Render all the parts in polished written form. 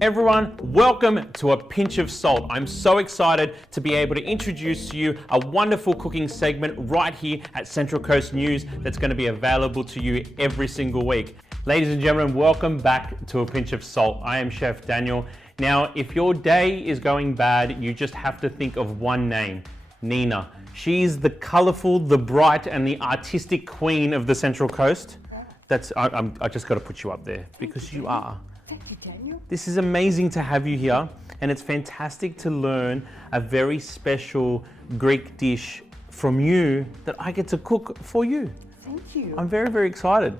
Everyone, welcome to A Pinch of Salt. I'm so excited to be able to introduce to you a wonderful cooking segment right here at Central Coast News that's going to be available to you every single week. Ladies and gentlemen, welcome back to A Pinch of Salt. I am Chef Daniel. Now, if your day is going bad, you just have to think of one name, Nina. She's the colorful, the bright, and the artistic queen of the Central Coast. I just got to put you up there because you are. Thank you, Daniel. This is amazing to have you here, and it's fantastic to learn a very special Greek dish from you that I get to cook for you. Thank you. I'm very, very excited.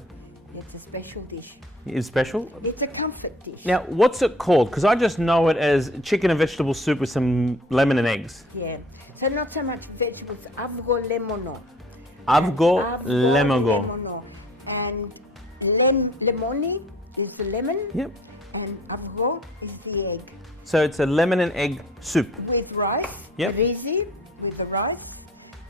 It's a special dish. It's special? It's a comfort dish. Now, what's it called? Because I just know it as chicken and vegetable soup with some lemon and eggs. Yeah. So not so much vegetables, Avgolemono. Avgolemono. And lemoni is the lemon. Yep. And avgo is the egg. So it's a lemon and egg soup. With rice. Yep. Rizi with the rice.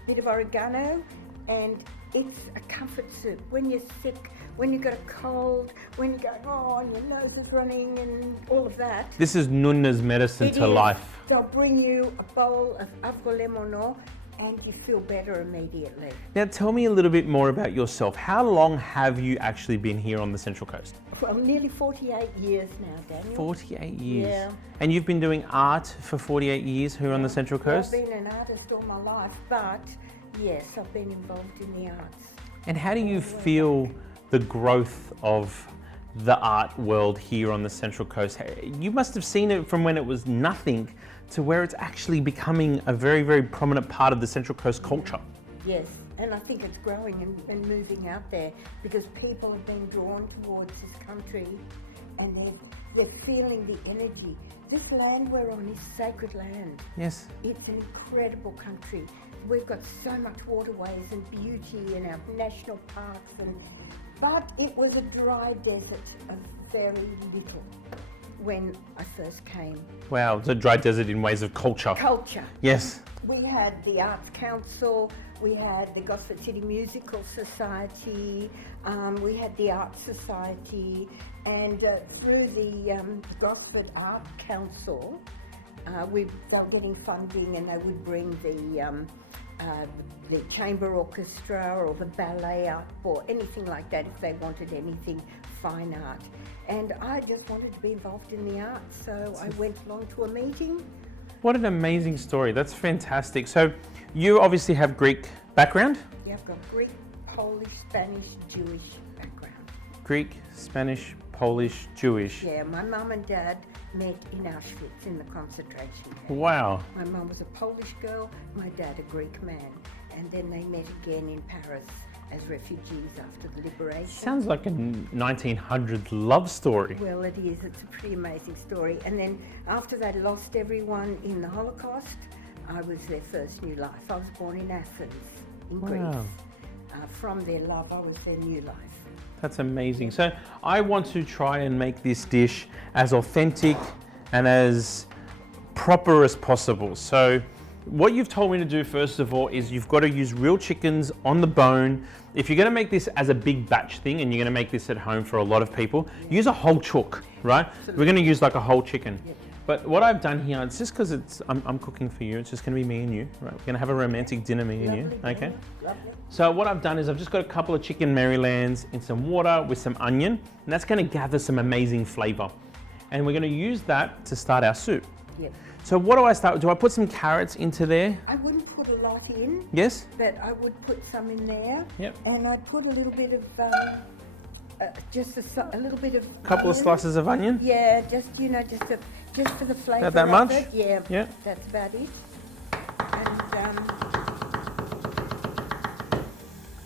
Bit of oregano. And it's a comfort soup. When you're sick, when you've got a cold, when you're going, oh, and your nose is running and all of that. This is Nunna's medicine to life. They'll bring you a bowl of Avgolemono and you feel better immediately. Now tell me a little bit more about yourself. How long have you actually been here on the Central Coast? Well, nearly 48 years now, Daniel. 48 years? Yeah. And you've been doing art for 48 years here on the Central Coast? I've been an artist all my life, but yes, I've been involved in the arts. And how do you feel the growth of the art world here on the Central Coast? You must have seen it from when it was nothing to where it's actually becoming a very, very prominent part of the Central Coast culture. Yes, and I think it's growing and moving out there because people have been drawn towards this country and they're feeling the energy. This land we're on is sacred land. Yes. It's an incredible country. We've got so much waterways and beauty in our national parks, but it was a dry desert of very little when I first came. Wow, it's a dry desert in ways of culture. Culture. Yes. We had the Arts Council, we had the Gosford City Musical Society, we had the Art Society, and through the Gosford Art Council, they were getting funding and they would bring the chamber orchestra or the ballet up or anything like that if they wanted anything fine art. And I just wanted to be involved in the arts, so I went along to a meeting. What an amazing story. That's fantastic. So you obviously have Greek background? Yeah, I've got Greek, Polish, Spanish, Jewish background. Greek, Spanish, Polish, Jewish. Yeah, my mum and dad met in Auschwitz in the concentration camp. Wow. My mum was a Polish girl, my dad a Greek man, and then they met again in Paris as refugees after the liberation. Sounds like a 1900s love story. Well, it is. It's a pretty amazing story. And then after they lost everyone in the Holocaust, I was their first new life. I was born in Athens, in Greece. From their love, I was their new life. That's amazing. So I want to try and make this dish as authentic and as proper as possible. So what you've told me to do first of all is you've got to use real chickens on the bone. If you're going to make this as a big batch thing and you're going to make this at home for a lot of people, use a whole chook, right? Absolutely. We're going to use like a whole chicken. Yeah. But what I've done here, it's just because I'm cooking for you, it's just going to be me and you, right? We're going to have a romantic dinner, me and you, okay? Lovely. So what I've done is I've just got a couple of chicken Marylands in some water with some onion, and that's going to gather some amazing flavor. And we're going to use that to start our soup. Yep. So what do I start with? Do I put some carrots into there? I wouldn't put a lot in. Yes? But I would put some in there. Yep. And I'd put a little bit of, just a little bit of couple of slices of onion? Yeah, just for the flavour Not that much? of it. Yeah, yeah, that's about it. And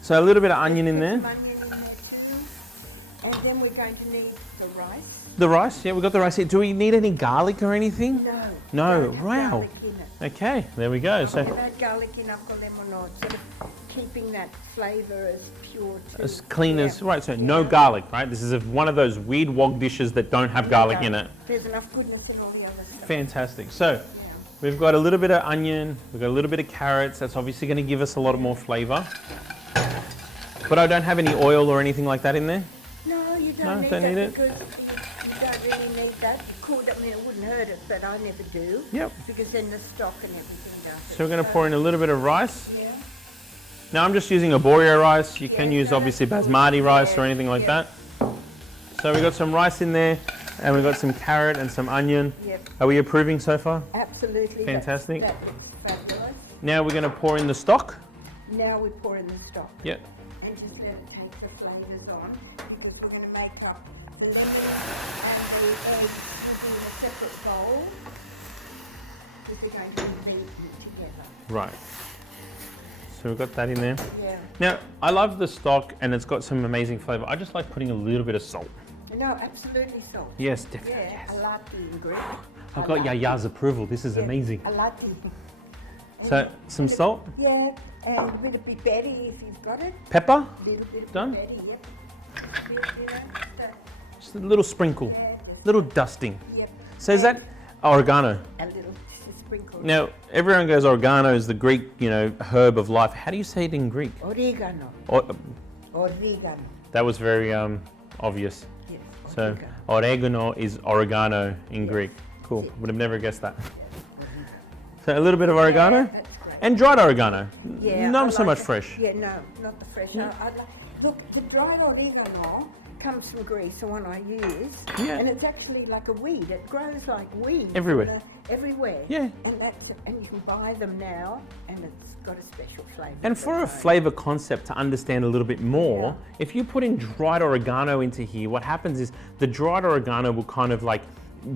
so a little bit of onion in there. Some onion in there too. And then we're going to need the rice. The rice, yeah, we've got the rice here. Do we need any garlic or anything? No. No, Don't have wow. garlic in it. Okay, there we go. So I've had garlic in Avgolemono, sort of keeping that flavour as pure too. as clean as, right, so no garlic, right? This is one of those weird wok dishes that don't have garlic in it. There's enough goodness in all the other stuff. Fantastic. So we've got a little bit of onion, we've got a little bit of carrots. That's obviously going to give us a lot more flavour. But I don't have any oil or anything like that in there? No, you don't No, need don't that need it? because you don't really need that. could. I mean, it wouldn't hurt it, but I never do. Yep. Because then the stock and everything does it. So we're going to pour in a little bit of rice. Yeah. Now I'm just using arborio rice. You can Yeah, use no, obviously that's good. basmati rice or Yeah, anything like yeah. that. So we've got some rice in there and we've got some carrot and some onion. Yep. Are we approving so far? Absolutely. Fantastic. That looks fabulous. Now we're going to pour in the stock. Now we pour in the stock. Yep. And just let it take the flavours on, because we're going to make up the lemon and the eggs in a separate bowl, because we're going to blend them together. Right. So we've got that in there. Yeah. Now, I love the stock and it's got some amazing flavour. I just like putting a little bit of salt. No, absolutely salt. Yes, definitely. Yeah, Yes. I like the ingredient. I've got Yaya's approval. This is amazing. I like the... So, some salt, Yeah, and a bit of Betty if you've got it. pepper, A little bit of Done? Betty, yep. So, just a little sprinkle, yeah, little dusting. yep. So is that oregano? A little just a sprinkle. Now, everyone goes oregano is the Greek, herb of life. How do you say it in Greek? Oregano. Or, Oregano. that was very obvious. Yes. So, Oregano. oregano is oregano in Greek. Cool. Would have never guessed that. So a little bit of oregano Yeah, that's great. and dried oregano. Yeah, Not I so like much it. fresh. Yeah, no, not the fresh. Look, the dried oregano comes from Greece, the one I use. Yeah. And it's actually like a weed. It grows like weeds. Everywhere. Everywhere. Yeah. And you can buy them now, and it's got a special flavour. And for a flavour concept to understand a little bit more, if you put in dried oregano into here, what happens is the dried oregano will kind of like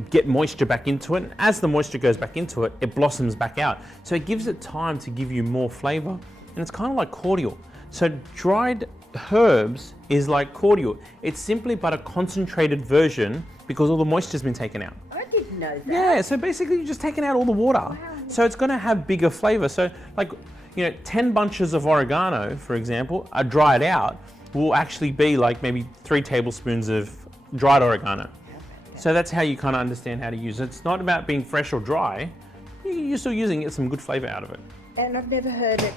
get moisture back into it. And as the moisture goes back into it, it blossoms back out. So it gives it time to give you more flavour. And it's kind of like cordial. So dried herbs is like cordial. It's simply but a concentrated version because all the moisture's been taken out. I didn't know that. Yeah, so basically you're just taking out all the water. So it's going to have bigger flavour. So like, 10 bunches of oregano, for example, are dried out, will actually be like maybe 3 tablespoons of dried oregano. So that's how you kind of understand how to use it. It's not about being fresh or dry. You're still using it, some good flavour out of it. And I've never heard it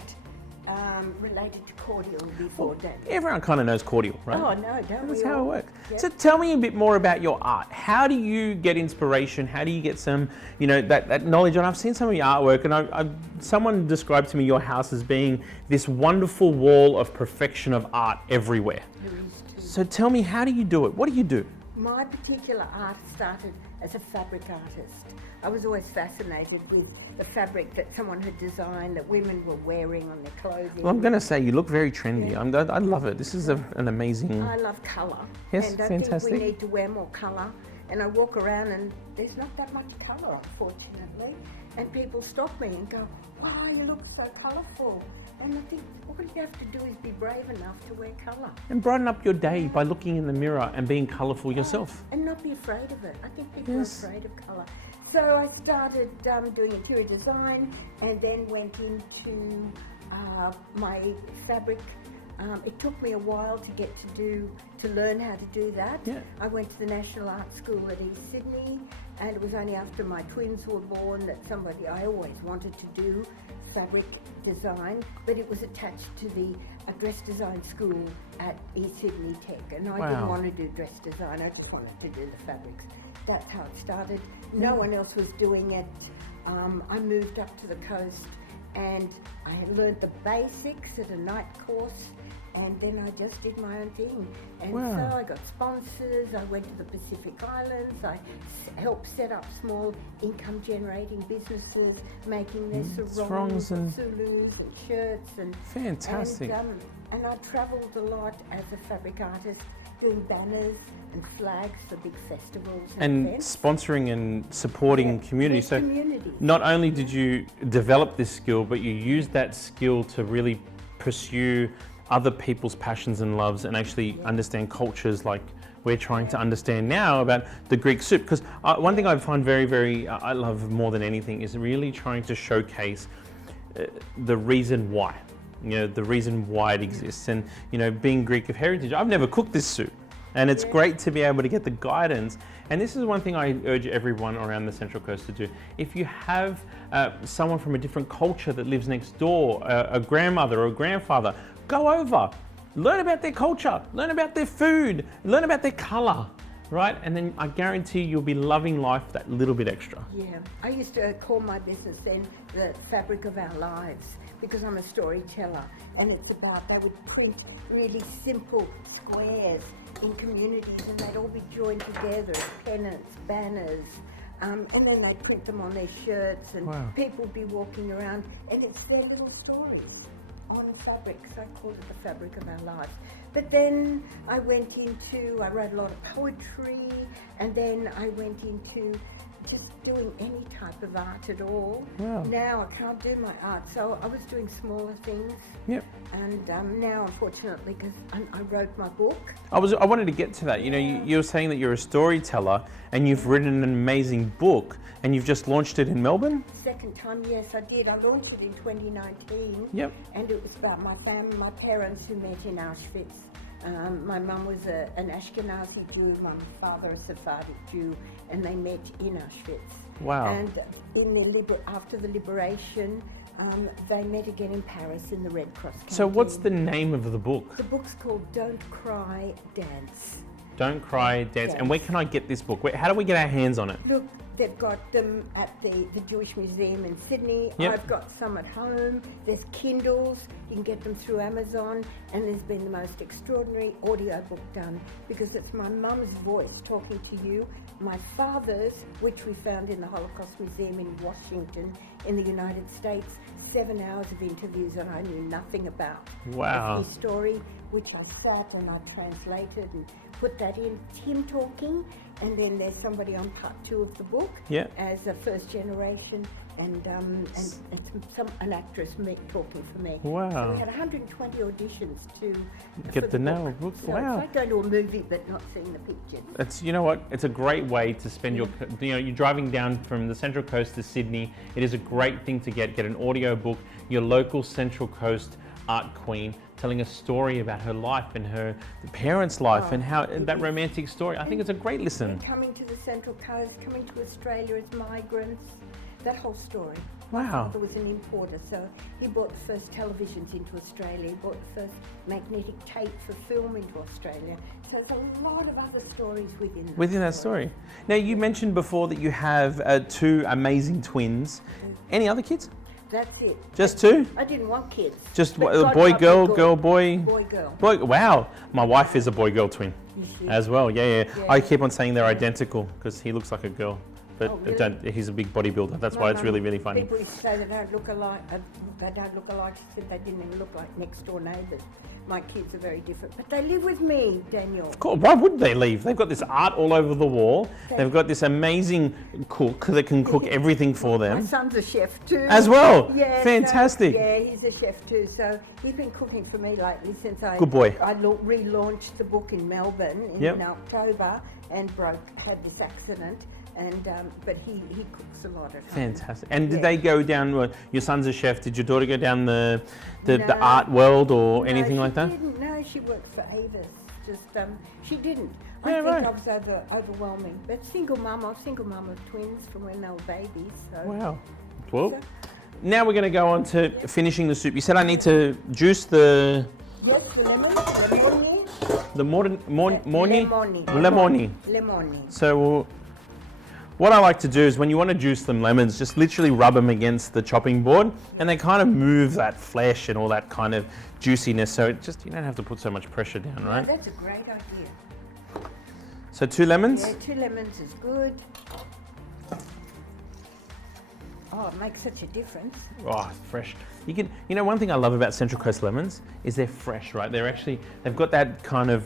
related to cordial before, Dan. Everyone kind of knows cordial, right? Oh, no, don't we That's how it all? works. Yep. So tell me a bit more about your art. How do you get inspiration? How do you get some, that knowledge? And I've seen some of your artwork, and someone described to me your house as being this wonderful wall of perfection of art everywhere. There is too. So tell me, how do you do it? What do you do? My particular art started as a fabric artist. I was always fascinated with the fabric that someone had designed, that women were wearing on their clothing. Well, I'm going to say you look very trendy. I love it. This is an amazing... I love colour. Yes, and I fantastic. think we need to wear more colour. And I walk around and there's not that much colour, unfortunately. And people stop me and go, wow, you look so colourful. And I think all you have to do is be brave enough to wear colour. And brighten up your day by looking in the mirror and being colourful yourself. And not be afraid of it. I think people Yes. are afraid of colour. So I started doing interior design and then went into my fabric. It took me a while to learn how to do that. Yeah. I went to the National Art School at East Sydney, and it was only after my twins were born that I always wanted to do fabric design, but it was attached to the dress design school at East Sydney Tech, and I didn't Wow. want to do dress design, I just wanted to do the fabrics. That's how it started. No one else was doing it. I moved up to the coast and I had learned the basics at a night course, and then I just did my own thing. And Wow. so I got sponsors, I went to the Pacific Islands, I helped set up small income generating businesses, making their sarongs and Zulus and shirts and Fantastic. and I travelled a lot as a fabric artist, doing banners and flags for big festivals and events. Sponsoring and supporting community. Yes, So community. not only did you develop this skill, but you used that skill to really pursue other people's passions and loves and actually understand cultures like we're trying to understand now about the Greek soup. Because one thing I find very, very, I love more than anything is really trying to showcase the reason why. The reason why it exists. And, being Greek of heritage, I've never cooked this soup. And it's great to be able to get the guidance. And this is one thing I urge everyone around the Central Coast to do. If you have someone from a different culture that lives next door, a grandmother or a grandfather, go over, learn about their culture, learn about their food, learn about their color, right? And then I guarantee you'll be loving life that little bit extra. Yeah, I used to call my business then the fabric of our lives, because I'm a storyteller, and it's about, they would print really simple squares in communities, and they'd all be joined together as pennants, banners, and then they'd print them on their shirts, and Wow. people would be walking around, and it's their little stories on fabric, so I called it the fabric of our lives. But then I wrote a lot of poetry, and then I went into just doing any type of art at all. Wow. Now I can't do my art, so I was doing smaller things. Yep. And now, unfortunately, because I wrote my book. I wanted to get to that. You know, you're saying that you're a storyteller and you've written an amazing book and you've just launched it in Melbourne? Second time, yes, I did. I launched it in 2019. Yep. And it was about my parents who met in Auschwitz. My mum was an Ashkenazi Jew, my father a Sephardic Jew, and they met in Auschwitz. Wow. And after the liberation, they met again in Paris in the Red Cross canteen. So what's the name of the book? The book's called Don't Cry, Dance. Don't Cry, Dance. And where can I get this book? How do we get our hands on it? Look, they've got them at the Jewish Museum in Sydney. Yep. I've got some at home. There's Kindles. You can get them through Amazon. And there's been the most extraordinary audio book done, because it's my mum's voice talking to you, my father's, which we found in the Holocaust Museum in Washington in the United States, 7 hours of interviews that I knew nothing about. Wow. His story, which I sat and I translated and put that in. It's him talking, and then there's somebody on part 2 of the book as a first generation, and it's an actress talking for me. Wow. So we had 120 auditions to Get the book. So Wow. it's like going to a movie but not seeing the pictures. You know what? It's a great way to spend you're driving down from the Central Coast to Sydney. It is a great thing to get an audio book. Your local Central Coast art queen telling a story about her life and her parents' life and how that romantic story. I think it's a great listen. And coming to the Central Coast, coming to Australia as migrants, that whole story. Wow. My father was an importer, so he brought the first televisions into Australia. He brought the first magnetic tape for film into Australia. So there's a lot of other stories within that story. Now, you mentioned before that you have 2 amazing twins. Any other kids? That's it. Just 2? I didn't want kids. Just But boy, God, girl, good. girl, boy? Boy, girl. Boy, wow. My wife is a boy-girl twin You see? as well. Yeah. Yeah. I keep on saying they're identical because he looks like a girl. But Oh, really? he's a big bodybuilder. That's why it's really, really funny. People used to say they don't look alike. She said they didn't even look like next door neighbours. My kids are very different, but they live with me, Daniel. Of course, why would they leave? They've got this art all over the wall. They've got this amazing cook that can cook everything for My them. son's a chef too. As well? Yeah, Fantastic. He's a chef too. So he's been cooking for me lately since I Good boy. I relaunched the book in Melbourne in October and had this accident. And but he cooks a lot at home. Fantastic. And did they go down? Your son's a chef. Did your daughter go down the art world or anything like that? No, she worked for Avis. Just she didn't. Yeah, I think right. I was overwhelming. But single mum of twins from when they were babies. So. Wow. Well, now we're going to go on to finishing the soup. You said I need to juice the Yes, the lemon, lemoni. So what I like to do is when you want to juice them lemons, just literally rub them against the chopping board, and they kind of move that flesh and all that kind of juiciness. So you don't have to put so much pressure down, right? That's a great idea. So 2 lemons. Yeah, 2 lemons is good. Oh, it makes such a difference. Oh, fresh. One thing I love about Central Coast lemons is they're fresh, right? They've got that kind of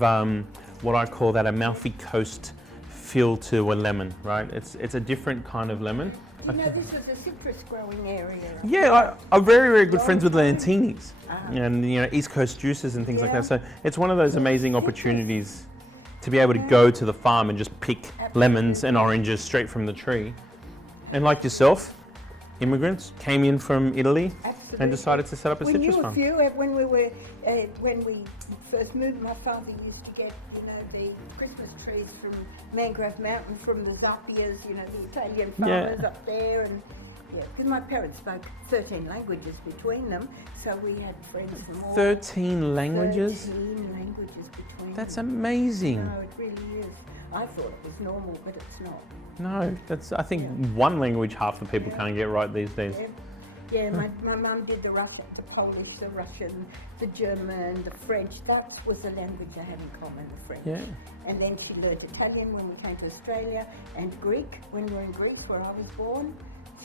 what I call that Amalfi Coast feel to a lemon, right? It's a different kind of lemon. You know, this is a citrus growing area. Yeah, I'm very, very good friends with Lantinis and East Coast juices and things like that. So it's one of those amazing opportunities to be able to go to the farm and just pick lemons and oranges straight from the tree. And like yourself, immigrants came in from Italy and decided to set up a citrus farm. We knew a few when we first moved. My father used to get the Christmas trees from Mangrove Mountain from the Zappias, the Italian farmers up there, Yeah, because my parents spoke 13 languages between them, so we had friends from all 13 languages? 13 languages between That's them. amazing. No, it really is. I thought it was normal, but it's not. No, that's, I think one language half the people can't get right these days. Yeah, my mum did the Russian, the Polish, the Russian, the German, the French. That was the language they had in common, the French. Yeah. And then she learned Italian when we came to Australia, and Greek when we were in Greece, where I was born.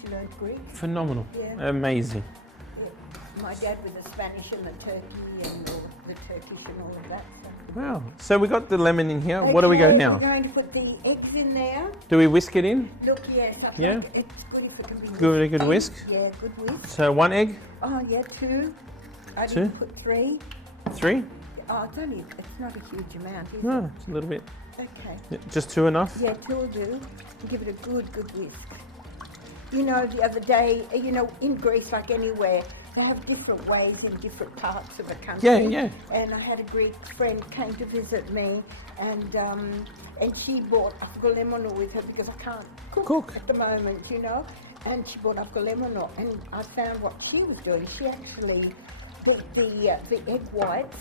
She learned Greek. Phenomenal. Yeah. Amazing. Yeah. My dad with the Spanish and the Turkey and all the Turkish and all of that stuff. Wow. So we got the lemon in here. What do we go Okay, now? We're going to put the eggs in there. Do we whisk it in? Look, yes, I Yeah. think it's good if it can be Good, a good whisk. Yeah, good whisk. So 1 egg, Oh, yeah, 2. I 2? didn't put 3. 3? Oh, it's not a huge amount, is No, it's a little bit. it? Okay. Just 2 enough? Yeah, 2 will do. Give it a good whisk. You know, the other day, in Greece, like anywhere, they have different ways in different parts of the country. Yeah. And I had a Greek friend came to visit me, and she bought Avgolemono with her because I can't cook at the moment, And she bought Avgolemono, and I found what she was doing. She actually put the egg whites.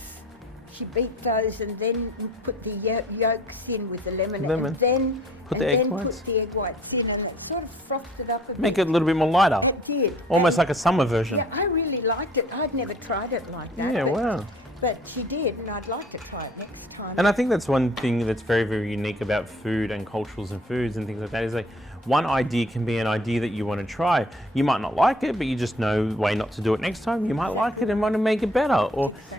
She beat those and then put the yolks in with the lemon. And then put the egg whites in, and it sort of frothed it up a bit. Make it a little bit more lighter. It did. Almost like a summer version. Yeah, I really liked it. I'd never tried it like that. Yeah, wow. But she did, and I'd like to try it next time. And I think that's one thing that's very, very unique about food and cultures and foods and things like that is like one idea can be an idea that you want to try. You might not like it, but you just know a way not to do it next time. You might like it and want to make it better.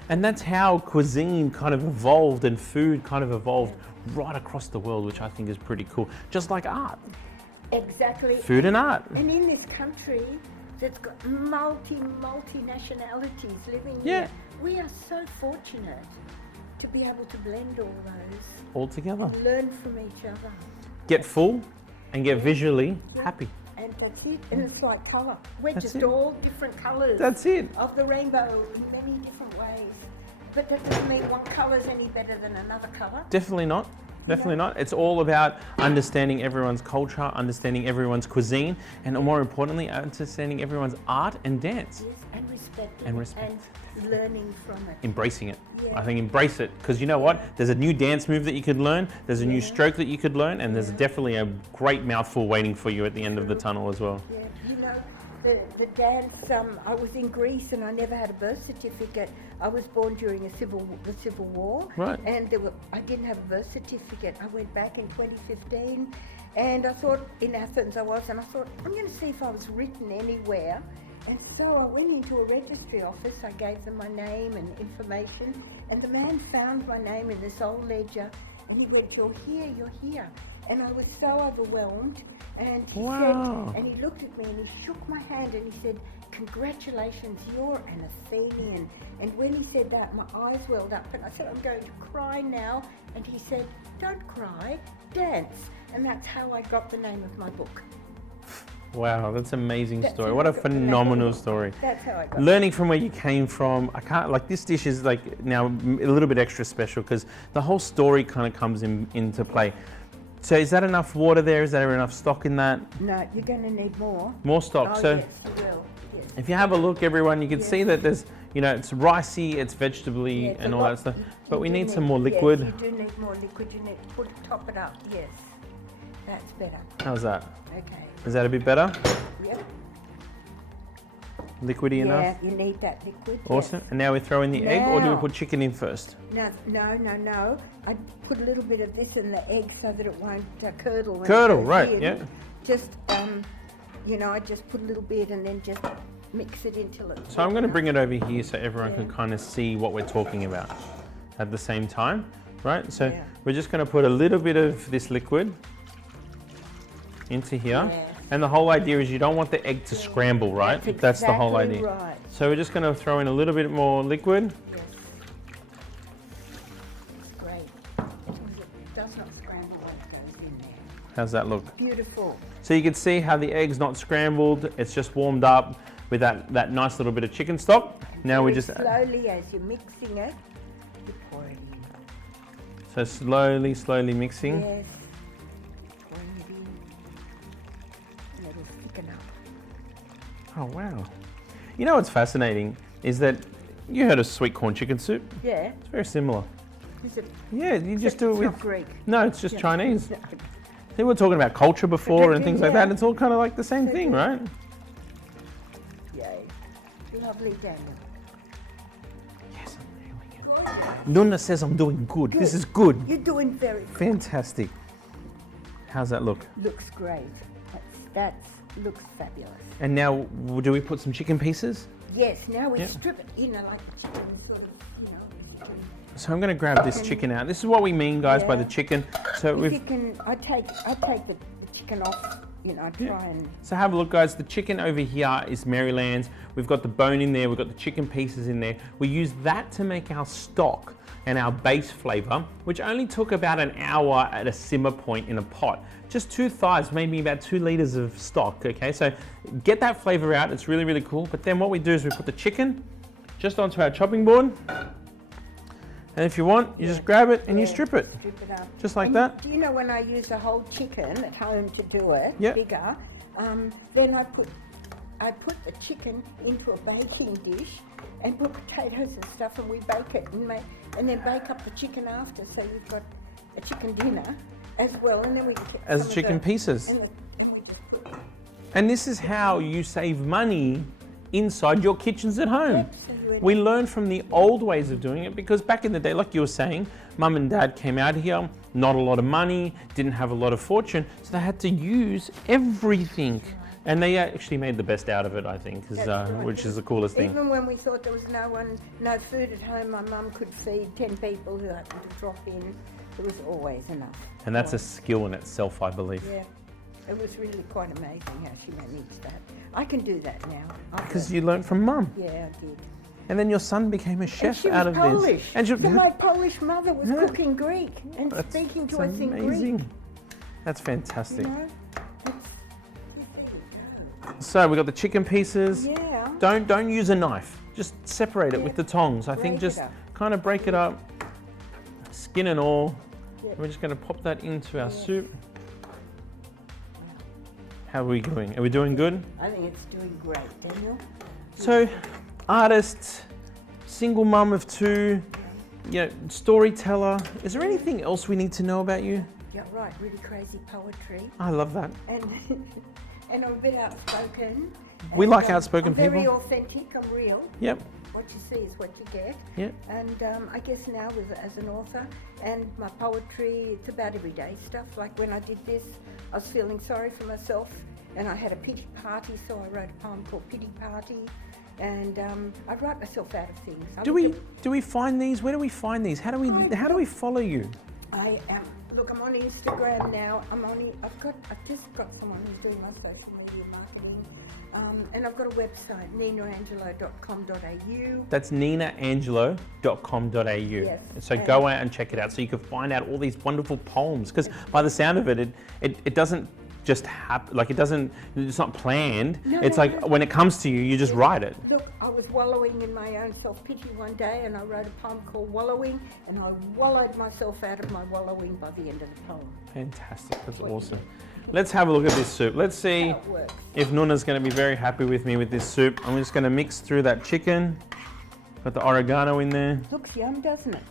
And that's how cuisine kind of evolved and food kind of evolved right across the world, which I think is pretty cool. Just like art. Exactly. Food and art. And in this country that's got multi nationalities living Yeah. here, we are so fortunate to be able to blend all those. All together. And learn from each other. Get full and get visually happy. And that's it. And it's like colour. We're That's just it. all different colours. That's it. Of the rainbow in many different ways. But that doesn't mean one colour's any better than another colour. Definitely not. Definitely not. It's all about understanding everyone's culture, understanding everyone's cuisine, and more importantly, understanding everyone's art and dance. Yes, and respecting And it respect. and learning from it. Embracing it. Yeah. I think embrace it, because you know what? There's a new dance move that you could learn, there's a new stroke that you could learn, and there's definitely a great mouthful waiting for you at the end of the tunnel as well. Yeah, the dance, I was in Greece and I never had a birth certificate. I was born during the Civil War. Right. And I didn't have a birth certificate. I went back in 2015 and I thought, in Athens I was, and I thought, I'm going to see if I was written anywhere. And so I went into a registry office, I gave them my name and information, and the man found my name in this old ledger, and he went, you're here. And I was so overwhelmed, and he said, and he looked at me and he shook my hand and he said, congratulations, you're an Athenian. And when he said that, my eyes welled up, and I said, I'm going to cry now. And he said, don't cry, dance. And that's how I got the name of my book. Wow, that's an amazing That's story. how What I a got the name. phenomenal story. That's how I got Learning from where you came from. I can't, like, this dish is like now a little bit extra special because the whole story kind of comes into play. So is that enough water there? Is there enough stock in that? No, you're going to need more. More stock. Oh, So yes, you will. Yes. if you have a look, everyone, you can see that there's, it's ricey, it's vegetably Yeah, it's and a all lot. that stuff. You But we do need some more yes, liquid. you do need more liquid. You need to top it up. Yes, that's better. How's that? Okay. Is that a bit better? Yep. Liquidy enough? Yeah, you need that liquid. Awesome. And now we throw in the egg, or do we Now- put chicken in first? Yes. No. I put a little bit of this in the egg so that it won't curdle. When Curdle, it goes right, in. yeah. Just, I just put a little bit and then just mix it until it's. So I'm going to bring it over here so everyone can Yeah. kind of see what we're talking about at the same time, right? So Yeah. we're just going to put a little bit of this liquid into here. Yeah. And the whole idea is you don't want the egg to scramble, right? That's the whole exactly idea. right. So we're just going to throw in a little bit more liquid. Yes. Great. As long as it does not scramble when it goes in there. How's that look? Beautiful. So you can see how the egg's not scrambled. It's just warmed up with that nice little bit of chicken stock. Now we Very just, slowly, as you're mixing it, you pour it in. so slowly mixing. Yes. Pouring it in. And it'll thicken up. Oh, wow. You know what's fascinating is that you heard of sweet corn chicken soup? Yeah. It's very similar. Is it? Yeah, you just do it It's with... not Greek. No, it's just Yeah. Chinese. See, we're talking about culture before and things like Yeah. that. It's all kind of like the same thing, right? Yay. Lovely, Daniel. Yes, I'm really good. Nuna says I'm doing good. This is good. You're doing very good. Fantastic. How's that look? Looks great. That's looks fabulous. And now, do we put some chicken pieces? Yes, now we Yeah. strip it, like a chicken, sort of, strip. So I'm going to grab this chicken out. This is what we mean, guys, by Yeah. the chicken. So If we've... you can, I take the chicken off, I try and... So have a look, guys. The chicken over here is Maryland's. We've got the bone in there. We've got the chicken pieces in there. We use that to make our stock and our base flavor, which only took about an hour at a simmer point in a pot. Just 2 thighs, maybe about 2 liters of stock, okay? So get that flavor out. It's really, really cool. But then what we do is we put the chicken just onto our chopping board. And if you want, you just grab it and you strip it. Strip it up. Just like And that. Do you know when I use a whole chicken at home to do it, Yep. bigger, then I put the chicken into a baking dish and put potatoes and stuff, and we bake it and then bake up the chicken after. So you've got a chicken dinner as well, and then we get As some of chicken the- pieces. And we just put And this is how you save money inside your kitchens at home. Absolutely. We learned from the old ways of doing it because back in the day, like you were saying, mum and dad came out here, not a lot of money, didn't have a lot of fortune, so they had to use everything. And they actually made the best out of it, I think, That's right. which is the coolest thing. Even when we thought there was no food at home, my mum could feed 10 people who happened to drop in. There was always enough. And that's a skill in itself, I believe. Yeah, it was really quite amazing how she managed that. I can do that now. Because you learned from mum. Yeah, I did. And then your son became a And chef she out was of Polish. this. And So my Polish mother was Yeah. cooking Greek and That's- speaking to that's us in amazing. Greek. That's fantastic. You know? So we got the chicken pieces. Yeah. Don't use a knife. Just separate it with the tongs. I think Break it just up. kind of break it up, skin and all. Yep. We're just going to pop that into our Yeah. soup. How are we doing? Are we doing good? I think it's doing great, Daniel. So, artist, single mum of 2, storyteller. Is there anything else we need to know about you? Yeah, right. Really crazy poetry, I love that. and and I'm a bit outspoken. We and, like outspoken I'm very people. authentic. I'm real. Yep. What you see is what you get. Yep. And I guess now as an author and my poetry, it's about everyday stuff. Like when I did this, I was feeling sorry for myself and I had a pity party, so I wrote a poem called Pity Party. And I write myself out of things. Do we find these? Where do we find these? How do we follow you? I am. Look, I'm on Instagram now. I've just got someone who's doing my social media marketing. And I've got a website, ninaangelo.com.au. That's ninaangelo.com.au. Yes. So go out and check it out so you can find out all these wonderful poems. Because by the sound of it, it doesn't just happen, it's not planned. No, It's no, like no. when it comes to you, you just write it. Look, I was wallowing in my own self-pity one day and I wrote a poem called Wallowing, and I wallowed myself out of my wallowing by the end of the poem. Fantastic. That's awesome. Let's have a look at this soup. Let's see How it works. if Nuna's going to be very happy with me with this soup. I'm just going to mix through that chicken. Got the oregano in there. Looks yum, doesn't it?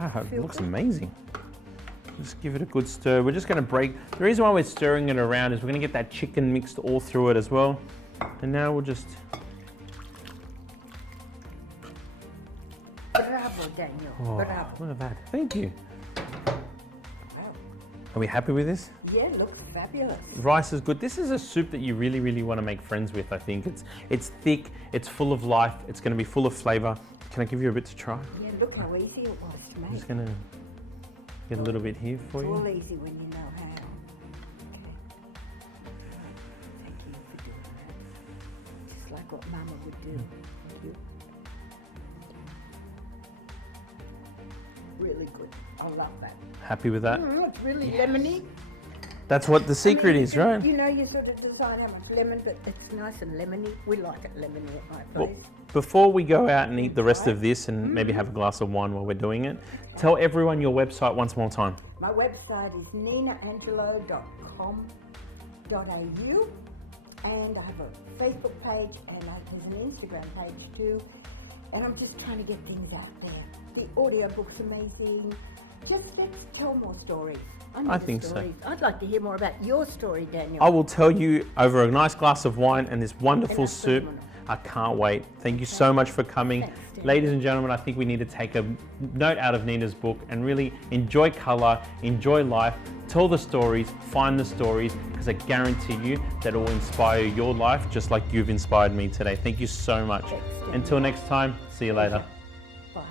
Wow, it Feel looks good. amazing. Just give it a good stir. We're just going to break. The reason why we're stirring it around is we're going to get that chicken mixed all through it as well. And now we'll just... Bravo, Daniel. Oh, Bravo. look at that. Thank you. Wow. Are we happy with this? Yeah, looks fabulous. Rice is good. This is a soup that you really, really want to make friends with, I think. It's thick, it's full of life, it's going to be full of flavour. Can I give you a bit to try? Yeah, look how easy it was to I'm make. just going to get a little bit here for It's all you. easy when you know how. Okay. Thank you for doing that. Just like what Mama would do. Thank you. Really good. I love that. Happy with that? It's really lemony. That's what the secret I mean, is, right? You know, you sort of design how much lemon, but it's nice and lemony. We like it lemony at my Well, place. before we go out and eat the rest of this and maybe have a glass of wine while we're doing it, tell everyone your website once more time. My website is ninaangelo.com.au, and I have a Facebook page, and there's an Instagram page too. And I'm just trying to get things out there. The audiobook's amazing. Just let's tell more stories. I think stories. I'd like to hear more about your story, Daniel. I will tell you over a nice glass of wine and this wonderful And soup. Avgolemono. I can't wait. Thank you so much for coming. Thanks, Daniel. Ladies and gentlemen, I think we need to take a note out of Nina's book and really enjoy color, enjoy life, tell the stories, find the stories, because I guarantee you that it will inspire your life just like you've inspired me today. Thank you so much. Thanks, Daniel. Until next time, see you later. Bye.